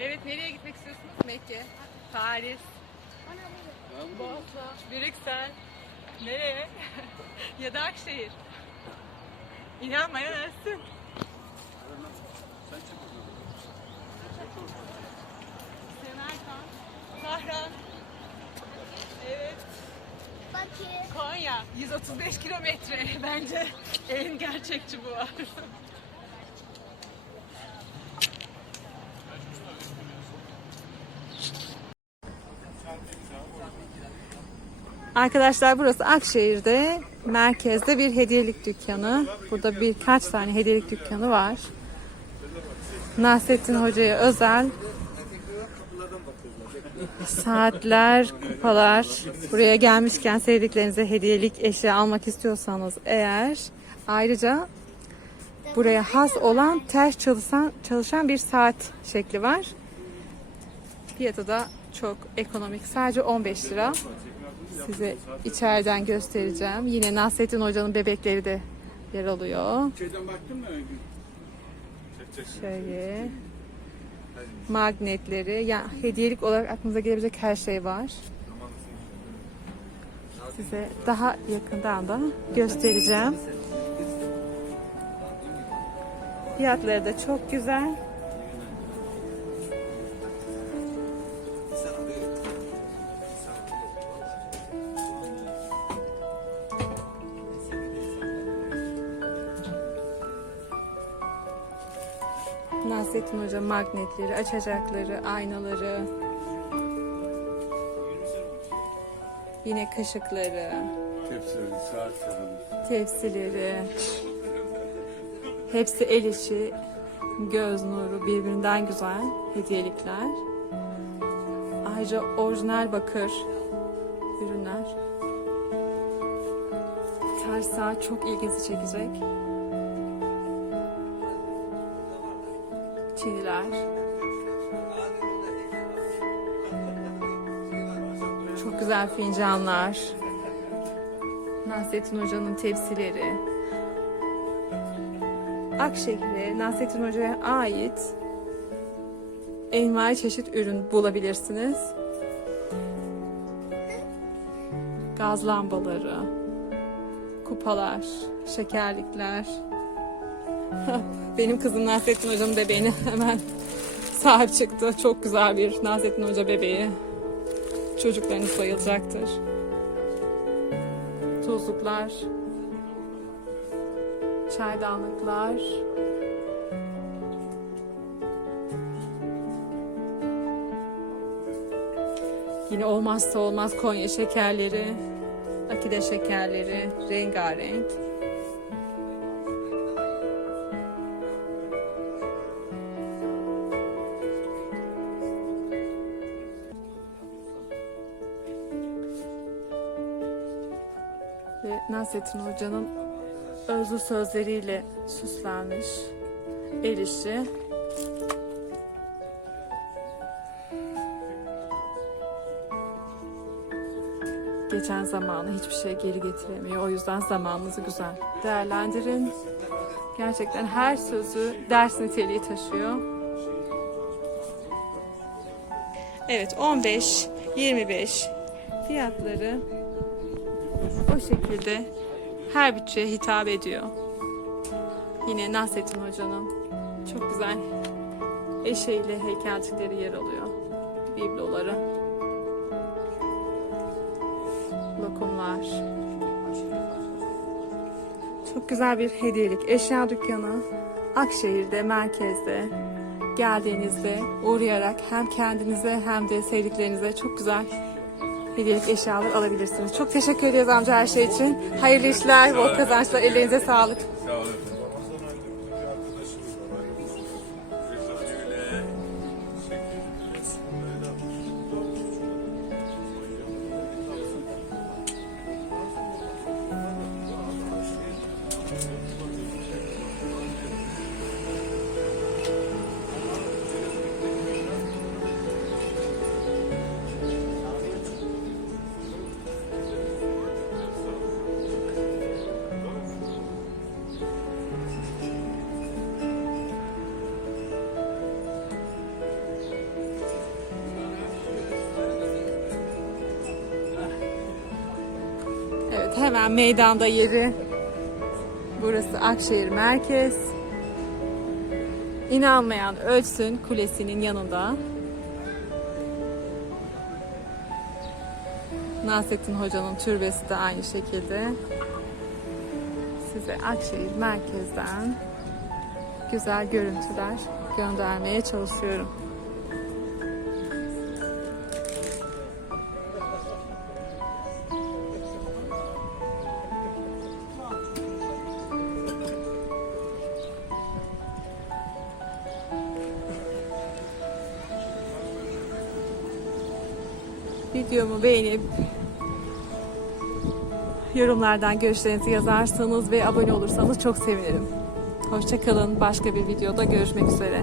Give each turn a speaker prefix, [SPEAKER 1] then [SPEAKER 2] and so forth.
[SPEAKER 1] Evet nereye gitmek istiyorsunuz? Mekke, Paris, Bosna, Brüksel. Nereye? ya da Akşehir. İnanmayan ölsün. Semerkant, Tahran. Evet.
[SPEAKER 2] Bakayım.
[SPEAKER 1] Konya 135 kilometre bence en gerçekçi bu Arkadaşlar burası Akşehir'de merkezde bir hediyelik dükkanı. Burada birkaç tane hediyelik dükkanı var. Nasrettin Hoca'ya özel saatler, kupalar. Buraya gelmişken sevdiklerinize hediyelik eşya almak istiyorsanız eğer ayrıca buraya has olan ters çalışan çalışan bir saat şekli var. Fiyatı da çok ekonomik. Sadece 15 lira. Size içeriden göstereceğim. Yine Nasrettin Hoca'nın bebekleri de yer alıyor.
[SPEAKER 3] Şeyden baktın mı?
[SPEAKER 1] Şöyle magnetleri, ya hediyelik olarak aklınıza gelebilecek her şey var. Size daha yakından da göstereceğim. Fiyatları da çok güzel. Nasrettin Hoca magnetleri, açacakları, aynaları, yine kaşıkları,
[SPEAKER 3] Tepsileri, saatleri.
[SPEAKER 1] tepsileri, hepsi el işi, göz nuru, birbirinden güzel hediyelikler. Ayrıca orijinal bakır ürünler. Ters saat çok ilginizi çekecek. Çiniler. Çok güzel fincanlar. Nasrettin Hoca'nın tepsileri. Akşehir'e Nasrettin Hoca'ya ait envai çeşit ürün bulabilirsiniz. Gaz lambaları, kupalar, şekerlikler. Benim kızım Nasrettin Hoca'nın bebeğine hemen sahip çıktı. Çok güzel bir Nasrettin Hoca bebeği. Çocuklarınız bayılacaktır. Tuzluklar, çaydanlıklar, Yine olmazsa olmaz Konya şekerleri, Akide şekerleri, rengarenk. Nasrettin Hoca'nın özlü sözleriyle süslenmiş el işi. Geçen zamanı hiçbir şey geri getiremiyor. O yüzden zamanınızı güzel değerlendirin. Gerçekten her sözü ders niteliği taşıyor. Evet 15, 25 fiyatları o şekilde her bütçeye hitap ediyor. Yine Nasrettin Hoca'nın çok güzel eşeğiyle heykelcikleri yer alıyor. Bibloları. Lokumlar. Çok güzel bir hediyelik eşya dükkanı. Akşehir'de, merkezde geldiğinizde uğrayarak hem kendinize hem de sevdiklerinize çok güzel hediyelik eşyalar alabilirsiniz. Çok teşekkür ediyoruz amca her şey için. Hayırlı işler, bol kazançlar, ellerinize sağlık.
[SPEAKER 3] Sağ olun.
[SPEAKER 1] Hemen meydanda yeri. Burası Akşehir Merkez. İnanmayan ölsün kulesinin yanında. Nasrettin Hoca'nın türbesi de aynı şekilde. Size Akşehir merkezden güzel görüntüler göndermeye çalışıyorum. Videomu beğenip yorumlardan görüşlerinizi yazarsanız ve abone olursanız çok sevinirim. Hoşçakalın. Başka bir videoda görüşmek üzere.